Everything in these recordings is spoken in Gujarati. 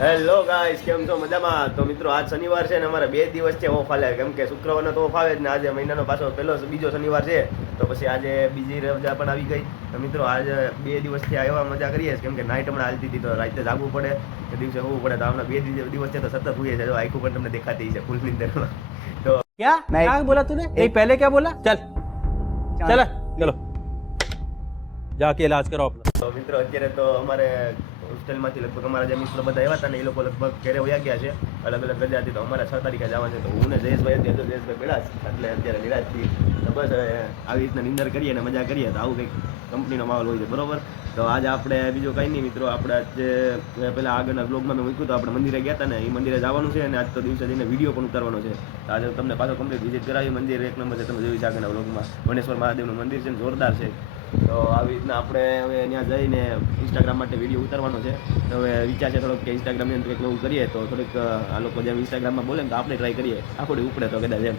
હેલો ગાઈસ, કેમ છો? મજામાં? તો મિત્રો આજ શનિવાર છે ને અમારે 2 દિવસ છે ઓફ આલે, કેમ કે શુક્રવારનો તો ઓફ આવે જ ને આજે મહિનાનો પાછો બીજો શનિવાર છે, તો પછી આજે બીજી રજા પણ આવી ગઈ. તો મિત્રો આજે 2 દિવસથી એવા મજા કરીએ કેમ કે નાઇટ હમણાં હાલતી હતી તો રાતે જાગવું પડે કે દિવસે હોવું પડે, તો હમણાં 2 દિવસ છે તો સતત હોઈએ છે. જો આખું પણ તમને દેખાતી છે ફૂલ નીંદરમાં. તો क्या क्या बोला तूने? नहीं पहले क्या बोला? चल चल चलो जाके इलाज कराओ अपना। તો મિત્રો અત્યારે તો અમારે હોસ્ટેલમાંથી લગભગ અમારા જે મિત્રો બધા આવ્યા હતા ને એ લોકો લગભગ ઘરે વયા ગયા છે, અલગ અલગ રજા હતી. તો અમારે 6 તારીખે જવાનું છે, તો હું ને જયેશભાઈ અત્યારે જયેશભાઈ બેડા એટલે અત્યારે નિરાશ છીએ. તો બસ આવી રીતના નિંદર કરીએ અને મજા કરીએ, તો આવું કંઈક કંપનીનો માહોલ હોય છે, બરોબર. તો આજે આપણે બીજું કંઈ નહીં મિત્રો, આપણે આજે પહેલાં આગળના બ્લોગમાં મેં મૂક્યું તો આપણે મંદિરે ગયા હતા ને એ મંદિરે જવાનું છે, અને આજ તો દિવસે જઈને વિડીયો પણ ઉતારવાનો છે. તો આજે તમને પાછો કમ્પ્લીટ વિઝિટ કરાવી. મંદિર એક નંબર છે, તમે જોયું છે આગળના બ્લોગમાં. વનેશ્વર મહાદેવનું મંદિર છે ને જોરદાર છે. તો આવી રીતના આપણે હવે ત્યાં જઈને ઇન્સ્ટાગ્રામ માટે વિડીયો ઉતારવાનો છે. તો હવે વિચાર છે થોડોક કે ઇન્સ્ટાગ્રામની અંદર કંઈક નવું કરીએ, તો થોડીક આ લોકો જેમ ઇન્સ્ટાગ્રામમાં બોલે ને તો આપણે ટ્રાય કરીએ, આખો ઉપડે તો કદાચ એમ.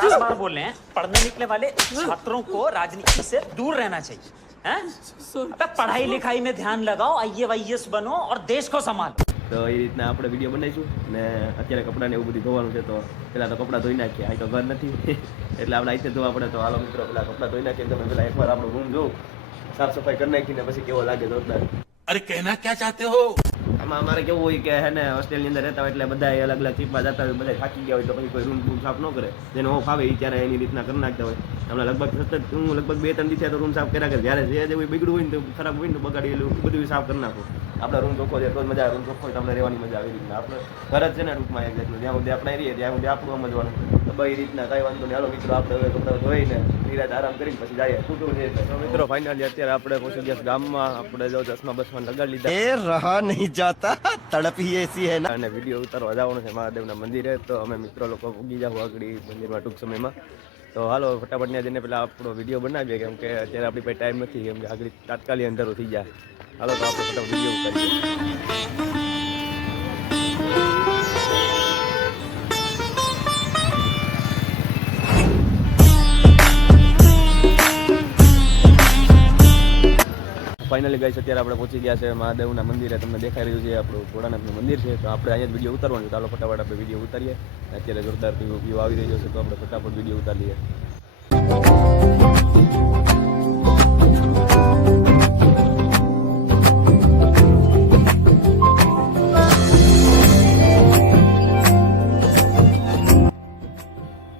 50 बार बोल रहे हैं पढ़ने निकले वाले छात्रों को राजनीति से दूर रहना चाहिए हैं? अबे पढ़ाई लिखाई में ध्यान लगाओ, आईएएस बनो और देश को संभालो. તો એ રીતના આપણે વિડીયો બનાવીશું. ને અત્યારે કપડાને એવું બધું ધોવાનું છે, તો પહેલાં તો કપડાં ધોઈ નાખીએ. અહીં તો ઘર નથી એટલે આપણે અહીંથી ધોવા પડે. તો હાલો મિત્રો પહેલાં કપડાં ધોઈ નાખીએ. તમે પહેલાં એકવાર આપણો રૂમ જોઉં, સાફ સફાઈ કરી નાખીને પછી કેવો લાગે જોરદાર. अरे कहना क्या चाहते हो? આમાં અમારે કેવું હોય કે હે ને હોસ્ટેલની અંદર રહેતા હોય એટલે બધા અલગ અલગ ચીપમાં જતા હોય, બધા થાકી ગયા હોય, તો પછી કોઈ રૂમ સાફ ન કરે. જેને ઓફ આવે એ ત્યારે એની રીતના કરી નાખતા હોય. હમણાં લગભગ સતત હું 2-3 દિવસે તો રૂમ સાફ કર્યા કરે. જ્યારે જે બગડ્યું હોય ને તો ખરાબ હોય ને તો બગાડેલું બધું સાફ કરી નાખો. આપણા રૂમ ચોખ્ખો છે તો જ મજા આવે. રૂમ ચોખ્ખો હોય તો આપણે રહેવાની મજા આવે. એ રીતના આપણે ઘર જ છે ને ટૂંકમાં એક જાતનું, જ્યાં સુધી આપણે રહીએ ત્યાં સુધી આપણું સમજવાનું. તો ભાઈ રીતના કાંઈ વાંધો નહીં. હાલો મિત્રો આપણે હવે કપડાં ધોઈને નિરાંત આરામ કરીને પછી જઈએ. શું છે તો મિત્રો ફાઇનલી અત્યારે આપણે પહોંચી ગયા ગામમાં. આપણે જો ચશ્મા બસમાં લગાડી લીધા, रहा नहीं जाता, तड़प ही ऐसी है ना. અને વિડીયો ઉતારવા જવાનું છે મહાદેવના મંદિરે. તો અમે મિત્રો લોકો ઉગી જાવ આગળ મંદિરમાં ટૂંક સમયમાં. તો હાલો ફટાફટ ત્યાં જઈને પેલા આપણો વિડીયો બનાવીએ, કેમ કે અત્યારે આપણી પાસે ટાઈમ નથી, કેમ કે આગળ તાત્કાલિક અંધારું થઈ જાય. હાલો તો આપણે ફટાફટ વિડીયો ઉતારીએ. ફાઇનલી ગાઈસ અત્યારે આપણે પહોંચી ગયા છે મહાદેવના મંદિરે. તમને દેખાઈ રહ્યું છે આપણું ભોળાનાથનું મંદિર છે. તો આપણે અહીંયા જ વિડીયો ઉતારવાનું છે. ચાલો ફટાફટ આપણે વિડીયો ઉતારીએ. અત્યારે જોરદાર વ્યૂ આવી રહ્યો છે, તો આપણે ફટાફટ વિડીયો ઉતારીએ.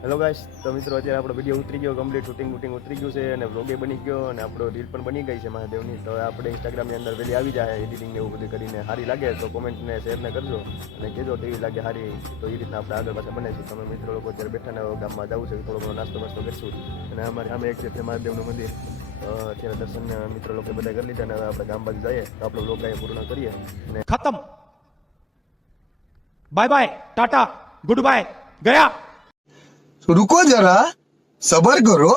હેલો ગાઈસ, તો મિત્રો અત્યારે આપણો વિડીયો ઉતરી ગયો કમ્પ્લીટ. શૂટિંગ ઉતરી ગયું છે અને વ્લોગે બની ગયો અને આપણો રીલ પણ બની ગઈ છે મહાદેવની. તો આપણે ઇન્સ્ટાગ્રામની અંદર વહેલી આવી જાય એડિટિંગ એવું બધું કરીને. સારી લાગે તો કોમેન્ટને શેરને કરજો અને કહેજો કેવી લાગે સારી. તો એ રીતના આપણે આગળ પાછા બનાવીશું. તમે મિત્રો લોકો અત્યારે બેઠા ને ગામમાં જવું છે, થોડો ઘણો નાસ્તો મસ્તો કરીશું. અને અમારે સામે એક છે મહાદેવનું મંદિર. અત્યારે દર્શન મિત્રો લોકો બધા કરી લીધા અને હવે આપણે ગામ બાજુ જઈએ. તો આપણો વ્લોગ અહીંયા પૂર્ણ કરીએ અને खत्म, bye bye, tata, good bye, गया। रुको जरा, सबर करो,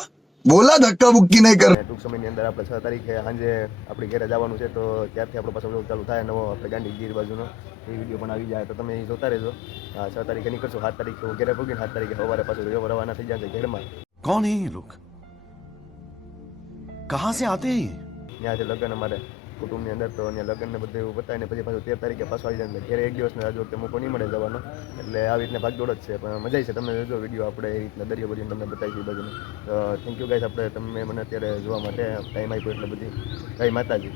बोला धक्का बुक्की नहीं कर. ટૂંક સમયની અંદર આપણે 6 તારીખે સાંજે આપણી ઘરે જવાનું છે. તો ત્યારથી આપણો પાછો વ્લોગ ચાલુ થાય નવો. આપણે ગાંડી ગીર બાજુનો એ વિડીયો પણ આવી જાય, તો તમે એ જોતા રહેજો. 6 તારીખે નીકળશું. 7 તારીખે હું ઘરે પગીને 7 તારીખે સવારે પાછું રવાના થઈ જાય ઘરમાં. कौन है ये लोग? कहाँ से आते हैं? ત્યાં છે લગ્ન અમારે કુટુંબની અંદર. તો ત્યાં લગ્નને બધું એવું બતાવીને પછી પાછું 13 તારીખે પાછો આવી જાય. ઘરે એક દિવસનો રાજ વખતે મોકો નહીં મળે જવાનો, એટલે આવી રીતના ભાગદોડ જ છે. પણ મજા આવી છે. તમે જોજો વિડીયો આપણે એ રીતના દરિયો બરીને તમને બતાવી બાજુને. તો થેન્ક યુ ગાઈસ, આપણે તમે મને અત્યારે જોવા માટે ટાઈમ આપ્યો એટલે બધી. જય માતાજી.